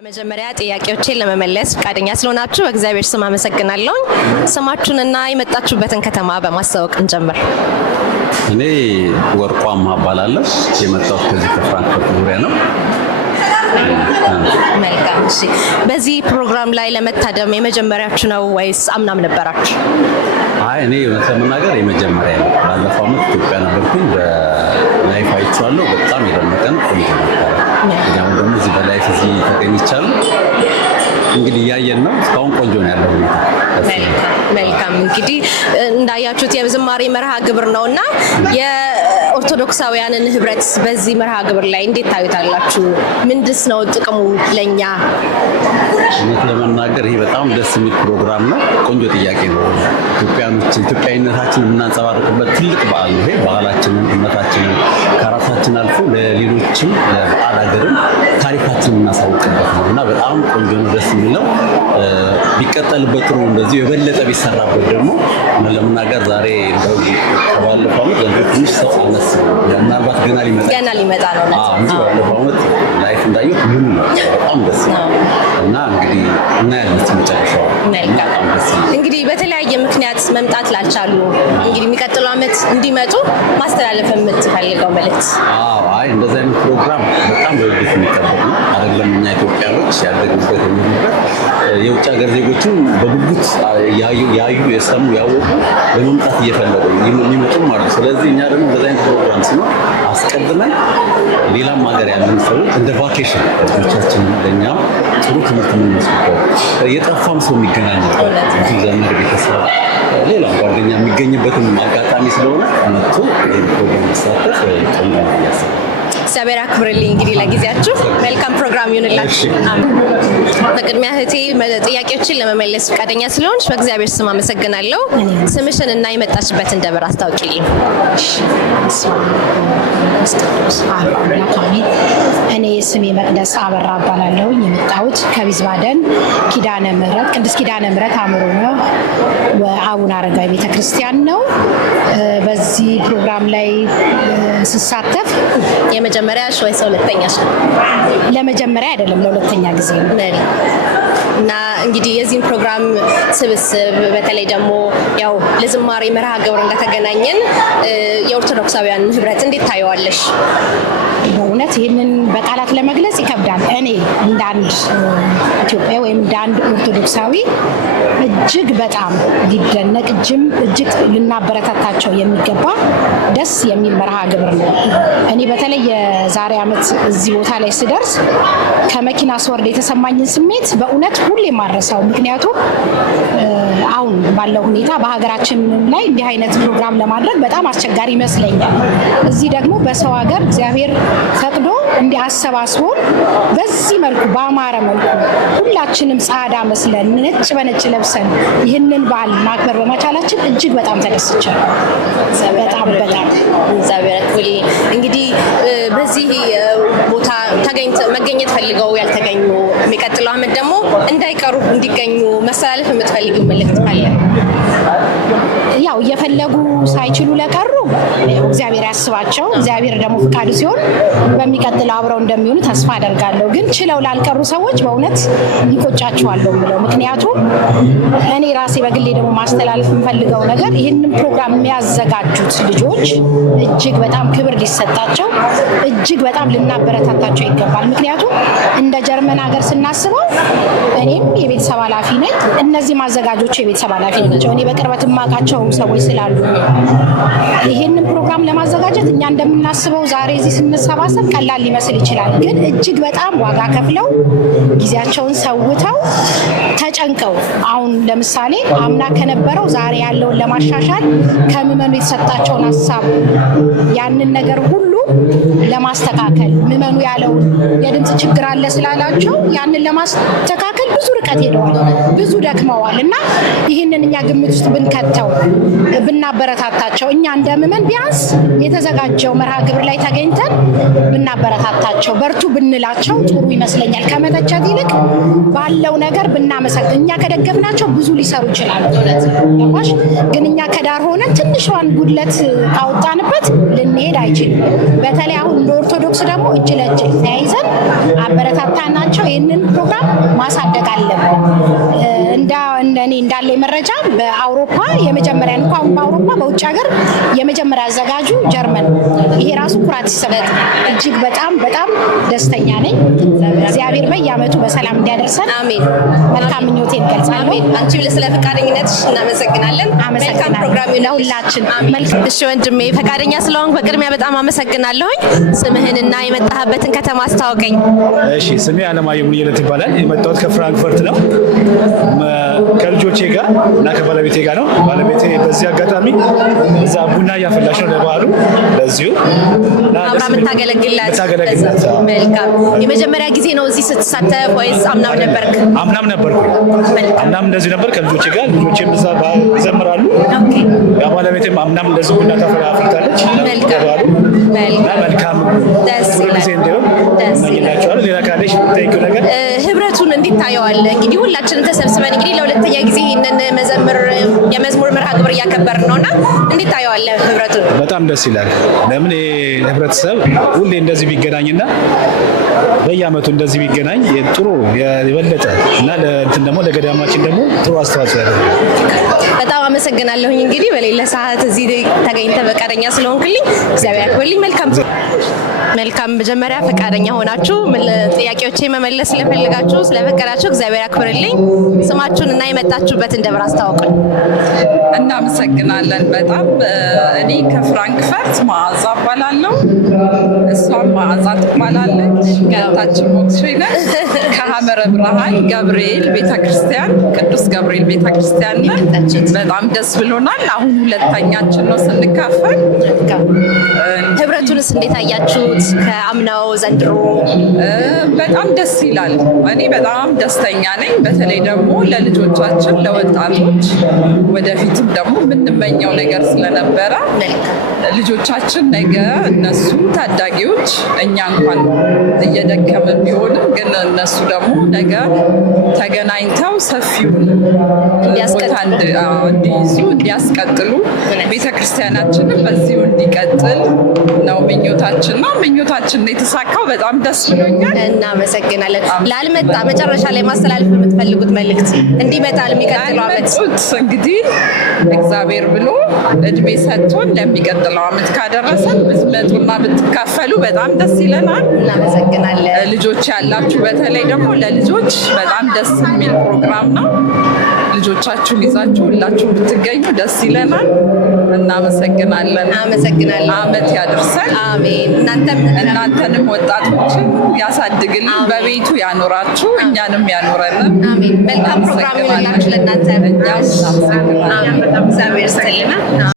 መጀመሪያ ጥያቄዎችን ለመመለስ ፈቃደኛ ስለሆናችሁ በእግዚአብሔር ስም አመሰግናለሁ። ስማችሁንና የመጣችሁበትን ከተማ በማስተዋወቅ እንጀምር። እኔ ወርቋማ እባላለሁ። የመጣሁት ከዚህ ከፍራንክፈርት ዙሪያ ነው። መልካም። እሺ፣ በዚህ ፕሮግራም ላይ ለመታደም የመጀመሪያችሁ ነው ወይስ አምናም ነበራችሁ? አይ እኔ እውነት ለመናገር የመጀመሪያ ነው። ባለፈው ዓመት ኢትዮጵያ ነበርኩኝ። በላይፍ አይቼዋለሁ። በጣም የደመቀን ቆንጆ ነበር። አሁን ደግሞ እዚህ በላይፍ እዚህ ተገኝቻለሁ። እንግዲህ እያየን ነው። እስካሁን ቆንጆ ነው ያለው ሁኔታ። መልካም። እንግዲህ እንዳያችሁት የዝማሬ መርሃ ግብር ነውና የኦርቶዶክሳውያንን ህብረት በዚህ መርሃ ግብር ላይ እንዴት ታዩታላችሁ? ምንድስ ነው ጥቅሙ ለኛ? እውነት ለመናገር ይሄ በጣም ደስ የሚል ፕሮግራም ነው። ቆንጆ ጥያቄ ነው። ኢትዮጵያዊነታችንን የምናንጸባርቅበት ትልቅ በዓል ነው። ይሄ ባህላችንን፣ እምነታችንን ከራሳችን አልፎ ለሌሎችም ለበዓል ሀገርም ታሪካችንን የምናሳውቅበት ነው እና በጣም ቆንጆ ነው። ደስ የሚለው ቢቀጠልበት ጥሩ። እንደዚሁ የበለጠ ቢሰራበት ደግሞ ለመናገር ዛሬ እንደው ከባለፈው ዓመት ዘንድሮ ትንሽ ሰው አነስ ምናልባት ገና ሊመጣ ነው እንጂ ባለፈው ዓመት ላይፍ እንዳየሁት ምን ነው በጣም ደስ ይላል እና እንግዲህ እናያለን መጨረሻው። እንግዲህ በተለያየ ምክንያት መምጣት ላልቻሉ እንግዲህ የሚቀጥለው ዓመት እንዲመጡ ማስተላለፍ የምትፈልገው መልእክት? አይ እንደዛ አይነት ፕሮግራም በጣም በውድት የሚጠበቅ ነው። አይደለም እኛ ኢትዮጵያኖች ያደግንበት የሚሉበት የውጭ ሀገር ዜጎችም በጉጉት ያዩ የሰሙ ያወቁ በመምጣት እየፈለጉ የሚመጡም አሉ። ስለዚህ እኛ ደግሞ እንደዛ አይነት ፕሮግራም ሲኖር አስቀድመን ሌላም ሀገር ያለን ሰዎች እንደ ቫኬሽን ልጆቻችን ለእኛም ጥሩ ትምህርት የምንወስድበት የጠፋም ሰው የሚገናኝበት ዘመድ፣ ቤተሰብ፣ ሌላ ጓደኛ የሚገኝበትን አጋጣሚ ስለሆነ መጥቶ ይህ ፕሮግራም መሳተፍ ቆንጆ ነው ያስባል። እግዚአብሔር አክብርልኝ። እንግዲህ ለጊዜያችሁ መልካም ፕሮግራም ይሁንላችሁ። በቅድሚያ እህቴ ጥያቄዎችን ለመመለስ ፈቃደኛ ስለሆንሽ በእግዚአብሔር ስም አመሰግናለሁ። ስምሽን እና የመጣችበትን ደብር አስታውቂልኝ። እኔ ስሜ መቅደስ አበራ እባላለሁ። የመጣሁት ከዊዝባደን ቅድስት ኪዳነ ምሕረት አእምሮ ነው አቡነ አረጋዊ ቤተክርስቲያን ነው። በዚህ ፕሮግራም ላይ ስሳተፍ የመጀመሪያሽ ወይስ ሁለተኛሽ? ለመጀመሪያ አይደለም፣ ለሁለተኛ ጊዜ ነው። እና እንግዲህ የዚህን ፕሮግራም ስብስብ በተለይ ደግሞ ያው ለዝማሬ መርሃ ግብር እንደተገናኘን የኦርቶዶክሳውያን ህብረት እንዴት ታየዋለሽ? በእውነት ይህንን በቃላት ለመግለጽ ይከብዳል። እኔ እንደ አንድ ኢትዮጵያ ወይም እንደ አንድ ኦርቶዶክሳዊ እጅግ በጣም ሊደነቅ እጅግ ልናበረታታቸው የሚገባ ደስ የሚል መርሃ ግብር ነው። እኔ በተለይ የዛሬ ዓመት እዚህ ቦታ ላይ ስደርስ ከመኪና ስወርድ የተሰማኝን ስሜት በእውነት ሁሌ ማረሳው። ምክንያቱም አሁን ባለው ሁኔታ በሀገራችን ላይ እንዲህ አይነት ፕሮግራም ለማድረግ በጣም አስቸጋሪ ይመስለኛል። እዚህ ደግሞ በሰው ሀገር እግዚአብሔር ፈቅዶ እንዲህ አሰባስቦን በዚህ መልኩ በአማረ መልኩ ሁላችንም ጻዳ መስለን ነጭ በነጭ ለብሰን ይህንን በዓል ማክበር በመቻላችን እጅግ በጣም ተደስቻለሁ። በጣም እግዚአብሔር ያክብርልኝ። እንግዲህ በዚህ ቦታ መገኘት ፈልገው ያልተገኙ የሚቀጥለው ዓመት ደግሞ እንዳይቀሩ እንዲገኙ መስተላለፍ የምትፈልጊው መልእክት ካለ? ያው እየፈለጉ ሳይችሉ ለቀሩ እግዚአብሔር ያስባቸው። እግዚአብሔር ደግሞ ፍቃዱ ሲሆን በሚቀጥለው አብረው እንደሚሆኑ ተስፋ አደርጋለሁ። ግን ችለው ላልቀሩ ሰዎች በእውነት ይቆጫቸዋለሁ ብለው። ምክንያቱም እኔ ራሴ በግሌ ደግሞ ማስተላለፍ የምፈልገው ነገር ይህንን ፕሮግራም የሚያዘጋጁት ልጆች እጅግ በጣም ክብር ሊሰጣቸው፣ እጅግ በጣም ልናበረታታቸው ይገባል። ምክንያቱም እንደ ጀርመን ሀገር ስናስበው እኔም የቤተሰብ ኃላፊ ነኝ፣ እነዚህ ማዘጋጆች የቤተሰብ ኃላፊ ናቸው። እኔ በቅርበት የማውቃቸው ሰዎች ስላሉ ይህንን ፕሮግራም ለማዘጋጀት እኛ እንደምናስበው ዛሬ እዚህ ስንሰባሰብ ቀላል ሊመስል ይችላል። ግን እጅግ በጣም ዋጋ ከፍለው ጊዜያቸውን ሰውተው ተጨንቀው አሁን ለምሳሌ አምና ከነበረው ዛሬ ያለውን ለማሻሻል ከምዕመኑ የተሰጣቸውን ሀሳብ ያንን ነገር ሁሉ ለማስተካከል ምዕመኑ ያለውን የድምፅ ችግር አለ ስላላቸው ያንን ለማስተካከል ብዙ ርቀት ሄደዋል፣ ብዙ ደክመዋል እና ይህንን እኛ ግምት ውስጥ ብንከተው ብናበረታታቸው እኛ እንደ ምዕመን ቢያንስ የተዘጋጀው መርሃ ግብር ላይ ተገኝተን ብናበረታታቸው በርቱ ብንላቸው ጥሩ ይመስለኛል። ከመተቸት ይልቅ ባለው ነገር ብናመሰግን። እኛ ከደገፍናቸው ብዙ ሊሰሩ ይችላሉ። ግን እኛ ከዳር ሆነን ትንሿን ጉድለት ካወጣንበት ልንሄድ አይችልም። በተለይ አሁን ኦርቶዶክስ ደግሞ እጅ ለእጅ ተያይዘን አበረታታናቸው ይህንን ፕሮግራም ማሳደግ አለብን። እንደኔ እንዳለ መረጃ በአውሮፓ የመጀመሪያ እንኳን በአውሮፓ በውጭ ሀገር የመጀመሪያ አዘጋጁ ጀርመን። ይሄ ራሱ ኩራት ይሰማል። እጅግ በጣም ደስተኛ ነኝ። እግዚአብሔር በየዓመቱ በሰላም እንዲያደርሰን አሜን። መልካም ምኞቴን ገልጻለሁ። አሜን። አንቺም ስለ ፈቃደኝነትሽ እናመሰግናለን። መልካም ፕሮግራም ለሁላችን። እሺ ወንድሜ ፈቃደኛ ስለሆንክ በቅድሚያ በጣም አመሰግናለሁኝ። ስምህንና የመጣህበትን ከተማ አስተዋውቀኝ። እሺ ስሜ አለማየሁ ሙሉጌታ ይባላል። የመጣሁት ከፍራንክፈርት ነው። ከልጆቼ ጋር እና ከባለቤቴ ጋር ነው። ባለቤቴ በዚህ አጋጣሚ እዛ ቡና እያፈላች ነው ለበዓሉ። በዚሁ አብራ የምታገለግላት። መልካም። የመጀመሪያ ጊዜ ነው እዚህ ስትሳተፍ ወይስ አምናም ነበርክ? አምናም ነበርኩ። አምናም እንደዚህ ነበር ከልጆቼ ጋር። ልጆቼም እዛ ይዘምራሉ። ባለቤቴም አምናም እንደዚህ ቡና ታፈላልታለች። መልካም ጊዜ እንዲሆን እመኝላችኋለሁ። ሌላ ካለሽ የምትጠይቂው ነገር? ህብረቱን እንዴት ታየዋለህ? እንግዲህ ሁላችንም ተሰብስበን እንግዲህ ለሁለተኛ ጊዜ ይህንን የመዝሙር መርሃ ግብር እያከበርን ነውና እንዴት ታየዋለህ ህብረቱን? በጣም ደስ ይላል። ለምን ህብረተሰብ ሁሌ እንደዚህ ቢገናኝና በየዓመቱ እንደዚህ ቢገናኝ ጥሩ የበለጠ እና ለእንትን ደግሞ ለገዳማችን ደግሞ ጥሩ አስተዋጽኦ ያደርጋል። በጣም አመሰግናለሁኝ። እንግዲህ በሌላ ሰዓት እዚህ ተገኝተህ ፈቃደኛ ስለሆንክልኝ እግዚአብሔር ያክብርልኝ። መልካም መጀመሪያ ፈቃደኛ ሆናችሁ ጥያቄዎቼ መመለስ ስለፈለጋችሁ ስለፈቀዳችሁ እግዚአብሔር ያክብርልኝ። ስማችሁን እና የመጣችሁበትን ደብር አስተዋውቁኝ። እናመሰግናለን በጣም። እኔ ከፍራንክፈርት መዓዛ እባላለሁ። እሷም መዓዛ ትባላለች። ከታችን ሞክሽነ ከሐመረ ብርሃን ገብርኤል ቤተክርስቲያን ቅዱስ ገብርኤል ቤተክርስቲያን ነን። በጣም ደስ ብሎናል። አሁን ሁለተኛችን ነው ስንካፈል። ህብረቱንስ እንዴት አያችሁት? ከአምናው ዘንድሮ በጣም ደስ ይላል። እኔ በጣም ደስተኛ ነኝ። በተለይ ደግሞ ለልጆቻችን ለወጣቶች ወደፊትም ደግሞ የምንመኘው ነገር ስለነበረ ልጆቻችን ነገ እነሱ ታዳጊዎች እኛ እንኳን እየደከምን ቢሆንም ግን እነሱ ደግሞ ነገ ተገናኝተው ሰፊውን ቦታ እንዲይዙ እንዲያስቀጥሉ ቤተክርስቲያናችንም በዚሁ እንዲቀጥል ነው ምኞታችን ነው። ምኞታችን የተሳካው በጣም ደስ ብሎኛል። እናመሰግናለን። ላልመጣ መጨረሻ ላይ ማስተላለፍ የምትፈልጉት መልእክት እንዲመጣ ለሚቀጥለው ዓመት? እንግዲህ እግዚአብሔር ብሎ እድሜ ሰጥቶን ለሚቀጥለው ዓመት ካደረሰን ብትመጡና ብትካፈሉ በጣም ደስ ይለናል። እናመሰግናለን። ልጆች ያላችሁ በተለይ ደግሞ ለልጆች በጣም ደስ የሚል ፕሮግራም ነው። ልጆቻችሁን ይዛችሁ ሁላችሁ ብትገኙ ደስ ይለናል። እናመሰግናለን። ዓመት ያድርሰን። አሜን። እናንተንም ወጣቶችን ያሳድግልን፣ በቤቱ ያኖራችሁ፣ እኛንም ያኖረን። አሜን። መልካም ፕሮግራም ይሁንላችሁ ለእናንተ። እግዚአብሔር ይስጥልን።